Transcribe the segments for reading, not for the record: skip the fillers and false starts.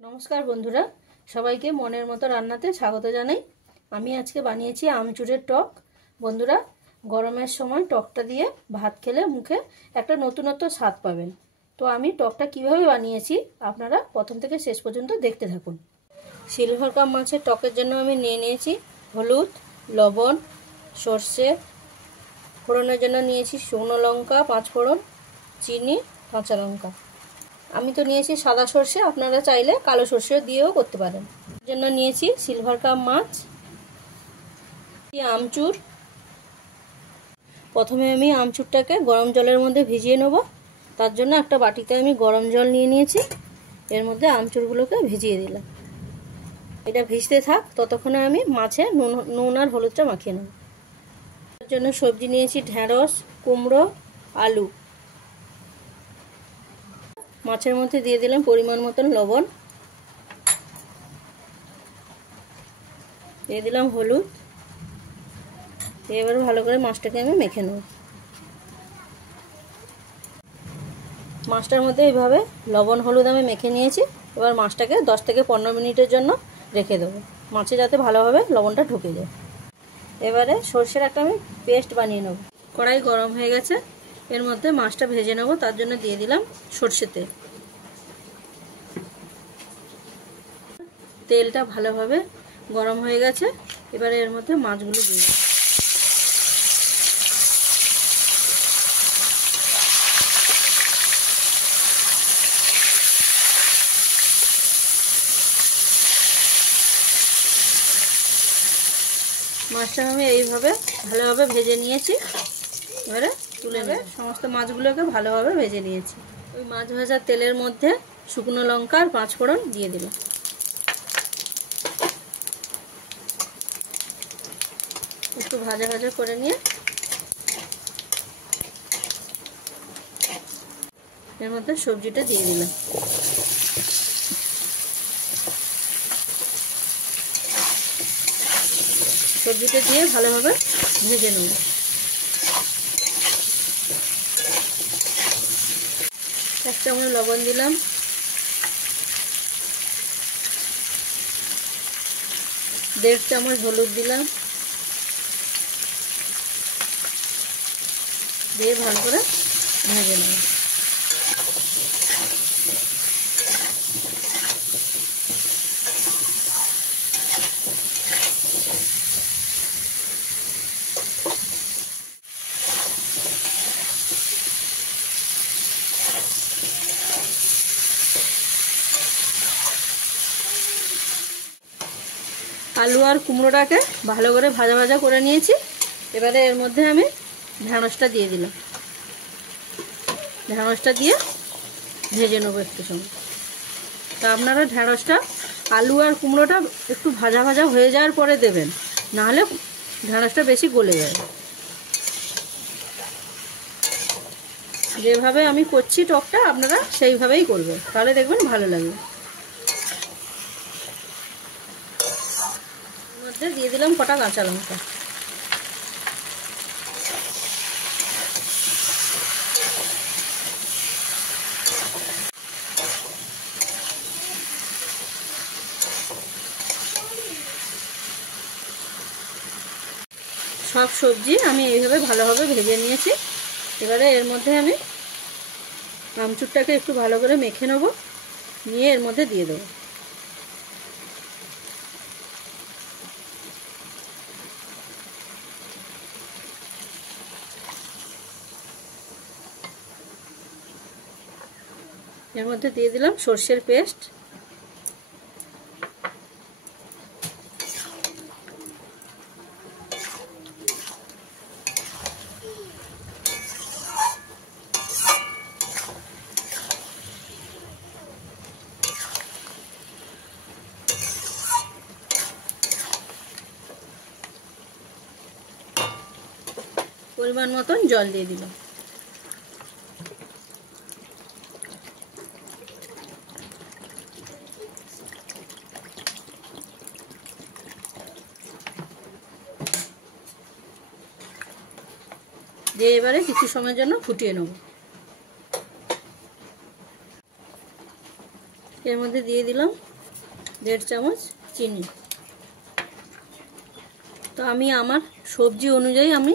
নমস্কার বন্ধুরা, সবাইকে মনের মতো রান্নাতে স্বাগত জানাই। আমি আজকে বানিয়েছি আমচুরের টক। বন্ধুরা, গরমের সময় টকটা দিয়ে ভাত খেলে মুখে একটা নতুনত্ব স্বাদ পাবেন। তো আমি টকটা কিভাবে বানিয়েছি আপনারা প্রথম থেকে শেষ পর্যন্ত দেখতে থাকুন। সিলভার কাপ মাছের টকের জন্য আমি নিয়ে নিয়েছি হলুদ, লবণ, সর্ষে, ফোড়নের জন্য নিয়েছি শুকনো লঙ্কা 5 ফোড়ন, চিনি, কাঁচা লঙ্কা। আমি তো নিয়েছি সাদা সর্ষে, আপনারা চাইলে কালো সর্ষে দিয়েও করতে পারেন। এর জন্য নিয়েছি সিলভার কাপ মাছ, আমচুর। প্রথমে আমি আমচুরটাকে গরম জলের মধ্যে ভিজিয়ে নেব। তার জন্য একটা বাটিতে আমি গরম জল নিয়ে নিয়েছি, এর মধ্যে আমচুরগুলোকে ভিজিয়ে দিলাম। এটা ভিজতে থাক, ততক্ষণে আমি মাছে নুন আর হলুদটা মাখিয়ে নেব। এর জন্য সবজি নিয়েছি ঢেঁড়স, কুমড়ো, আলু। মাছের মধ্যে দিয়ে দিলাম পরিমাণ মতন লবণ, দিয়ে দিলাম হলুদ। এবার ভালো করে মাছটাকে আমি মেখে নেব। মাছটার মধ্যে এইভাবে লবণ হলুদ আমি মেখে নিয়েছি। এবার মাছটাকে 10 থেকে 15 মিনিটের জন্য রেখে দেবো, মাছে যাতে ভালোভাবে লবণটা ঢুকে যায়। এবারে সর্ষের একটা আমি পেস্ট বানিয়ে নেব। কড়াই গরম হয়ে গেছে, এর মধ্যে মাছটা ভেজে নেব। তার জন্য দিয়ে দিলাম সর্ষের তেল। তেলটা ভালোভাবে গরম হয়ে গেছে, এবারে এর মধ্যে মাছগুলো দিয়ে দিলাম। মাছটা আমি এইভাবে ভালোভাবে ভেজে নিয়েছি। এবারে তুলে নেব। সমস্ত মাছগুলোকে ভালোভাবে ভেজে নিয়েছি। ওই মাছ ভাজার তেলের মধ্যে শুকনো লঙ্কা আর 5 ফোড়ন দিয়ে দিলাম। একটু ভাজা ভাজা করে নিয়ে এর মধ্যে সবজিটা দিয়ে দিলাম। সবজিটা দিয়ে ভালোভাবে ভেজে নেব। এক চামচ লবণ দিলাম, দেড় চামচ হলুদ দিলাম, দিয়ে ভালো করে ভেজে নেব। আলু আর কুমড়োটাকে ভালো করে ভাজা ভাজা করে নিয়েছি। এবারে এর মধ্যে আমি ঢেঁড়সটা দিয়ে দিলাম। ঢেঁড়সটা দিয়ে ভেজে নেবো একটু সময়। তা আপনারা ঢেঁড়সটা আলু আর কুমড়োটা একটু ভাজা ভাজা হয়ে যাওয়ার পরে দেবেন, নাহলে ঢেঁড়সটা বেশি গলে যায়। যেভাবে আমি করছি টকটা আপনারা সেইভাবেই করবেন, তাহলে দেখবেন ভালো লাগবে। এর মধ্যে দিয়ে দিলাম কটা কাঁচা লঙ্কা। সব সবজি আমি এইভাবে ভালোভাবে ভেজে নিয়েছি। এবারে এর মধ্যে আমি আমচুরটাকে একটু ভালো করে মেখে নেব, নিয়ে এর মধ্যে দিয়ে দেবো। এর মধ্যে দিয়ে দিলাম সর্ষের পেস্ট, পরিমাণ মতন জল দিয়ে দিলাম। দিয়ে এবারে কিছু সময়ের জন্য ফুটিয়ে নেব। এর মধ্যে দিয়ে দিলাম 1.5 চামচ চিনি। তো আমি আমার সবজি অনুযায়ী আমি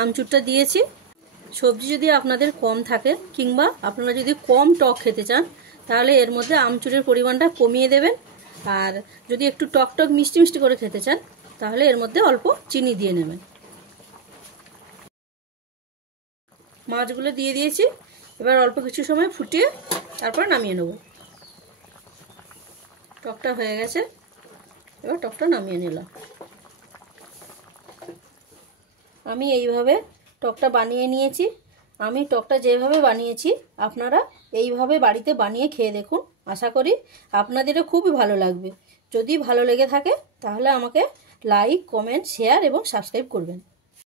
আমচুরটা দিয়েছি। সবজি যদি আপনাদের কম থাকে কিংবা আপনারা যদি কম টক খেতে চান তাহলে এর মধ্যে আমচুরের পরিমাণটা কমিয়ে দেবেন। আর যদি একটু টক টক মিষ্টি মিষ্টি করে খেতে চান তাহলে এর মধ্যে অল্প চিনি দিয়ে নেবেন। মাছগুলো দিয়ে দিয়েছি, এবার অল্প কিছু সময় ফুটিয়ে তারপর নামিয়ে নেব। টকটা হয়ে গেছে, এবার টকটা নামিয়ে নিলাম। আমি এইভাবে টকটা বানিয়ে নিয়েছি। আমি টকটা যেভাবে বানিয়েছি আপনারা এইভাবে বাড়িতে বানিয়ে খেয়ে দেখুন, আশা করি আপনাদেরও খুবই ভালো লাগবে। যদি ভালো লেগে থাকে তাহলে আমাকে লাইক, কমেন্ট, শেয়ার এবং সাবস্ক্রাইব করবেন।